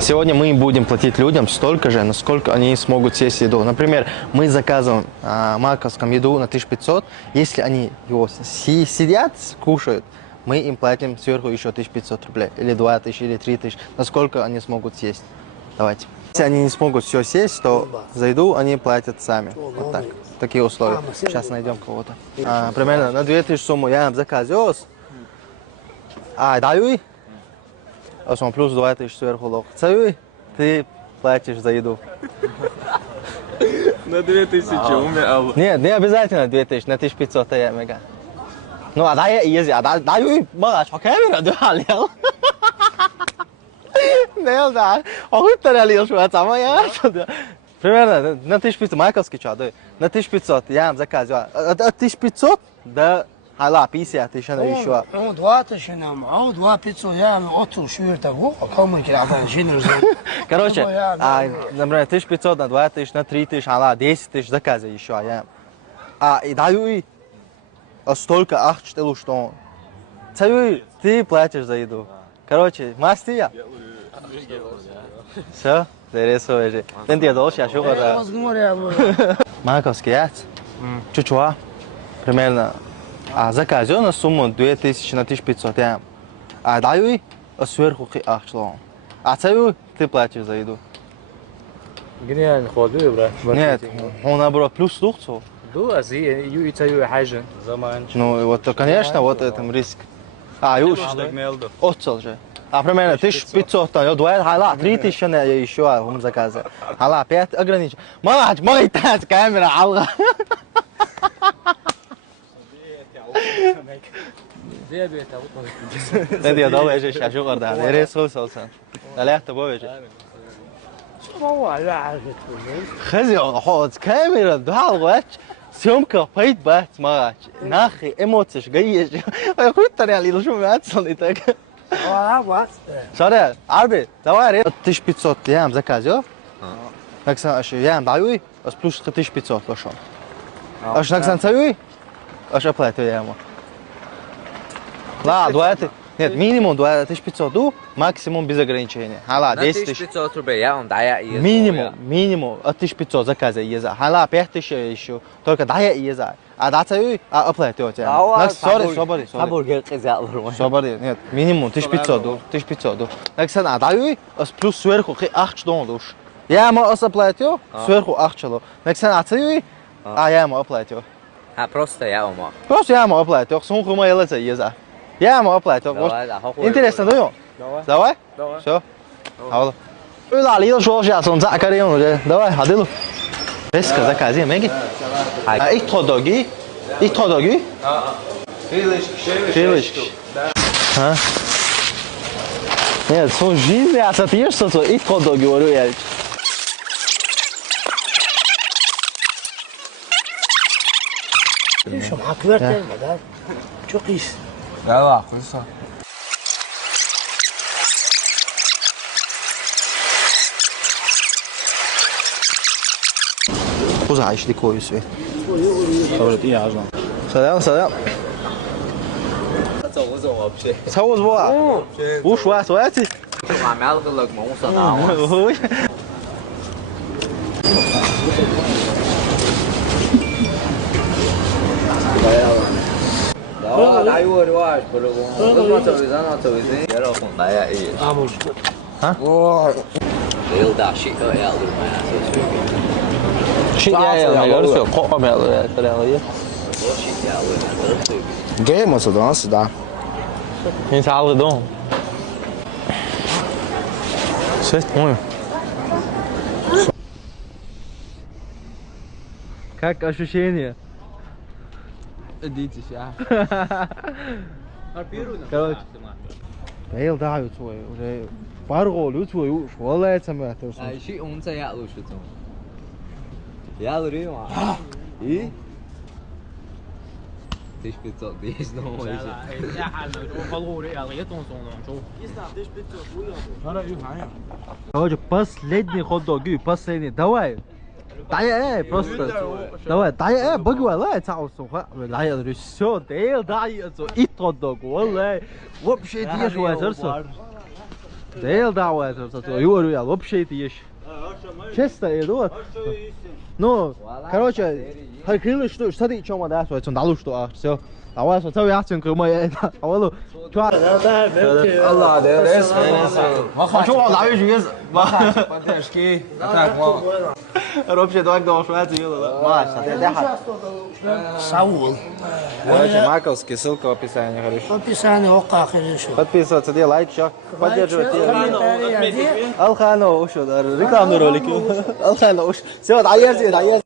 Сегодня мы будем платить людям столько же, насколько они смогут съесть еду. Например, мы заказываем маковском еду на 1500. Если они его сидят, кушают, мы им платим сверху еще 1500 рублей. Или 2000, или 3000. Насколько они смогут съесть. Давайте. Если они не смогут все съесть, то за еду они платят сами. Вот так. Такие условия. Сейчас найдем кого-то. Примерно на 2000 сумму я заказываю. Даю. А плюс 2000 сверху лох. Ты платишь за еду. На 2000 умер. Нет, не обязательно 2000, на 1500 я мега. Ну, а дай изи, даю, мага, что камера, да, алил. Не, да. Охуенно алил, что это самое. Примерно на 1500 маковский чат, на 1500 я заказываю. От 1500 до Hala 50 тысяч она еще. 2000 нам, 2500 я отцу швыртову, а кому кидать жинер. Короче, например, 1500 на 2000, на 3000, hala 10 тысяч заказа еще я. И даю и столько 8 штук, что ты платишь за еду. Короче, масти я. Все, зарисуешь. Ты не должен, я шукаю. Маковский яд. Чуть-чуть. Примерно. Заказываю на сумму 2000 на 1500 я. Даю сверху ахшло. Ты платишь за еду. Гениально ходил, брат. Нет, он наоборот плюс слухцу. Да, ю حاجة زمان. Ну вот, конечно, вот этом риск. Юж. Отцел же. Примерно 1500, я дуэт, hala 3000 я еще он заказываю. Hala 5 ограничен. Малач, мой тац камера, алга. Ты я давай же сейчас шо горда. Я рисовался. Далее то боже. Хазио, ход камера, дал съемка пойт бат мач. Нахи эмоции гаешь. Я хуй таряли, что мяцал и так. Соря, Арби, давай 1500 я заказываю. Так что я даю, плюс 1500 пошел. Аж так санцаю? Аж оплату я ему. Ла, 20. Нет, минимум 2500, максимум без ограничения. Hala 10 тысяч. 1500 рублей, я вам даю. Минимум от 1500 заказа еза. Hala 5000 еще. Только дая еза. Дацаю, оплату у тебя. Собори. Бургер кизял. Собори, нет, минимум 1500, 1500. Так что даю, плюс сверху 8 долларов. Я ему оплатил, сверху 8 долларов. Так что дацаю, я ему оплатил. Просто я вам. Просто я ему оплатил, сумку моя леца еза. Я ему оплатил. Интересно, да? Давай? Все.好了。对啦，你都说下送炸开的用的，давай, هديله. بس كذا كذا ماجي. إيه تودوجي؟ إيه تودوجي؟ Филиш. Нет, свой жизнь, а смотришь, что и тходо говорю я. شو معك ورتين بدل شو قيس لا قصة خذ عايش لي كويس ايه صورت ايه عجلة سلام 走不去？差不多啊，50说下去。我买了个冷蒙色的。打我的话，不是我走一张，走一张，别了红来呀！哎，عمود哇，没有打谁个呀？是呀，那个是靠边的，这两个也。我谁呀？我那都是。给么子东西的？你啥不懂？谁懂？Как ощущение? Идите сейчас. Короче, Бейл дают свой, уже пару гол свой, швалается мы это. А еще он за я лучше там. Я лурю ма. И? 1500 есть дома еще. Короче, последний хот-дог, последний, давай. Дай, просто. Давай, дай, богу, дай, цаусу, дай, все, дай, дай, и хот-дог, вообще держу, Да ел давай, Юрий, я вообще это ешь. Честно, еду. Ну, короче, хотели что ты чем да, что это дало что, все. А вот что я хотел кроме а вот что Allah deres. а что он лавишь вес? Поддержки. Так, мол. Вообще так думал, что это ел. Маша, ты да. Саул. Короче, Маковский, ссылка в описании, говоришь. Описание ока хорошо. Подписываться, делай лайк, чё. Поддерживайте. Комментарии. Алхану, уж, рекламный ролик. Алхану, уж. Все, доезжай, доезжай.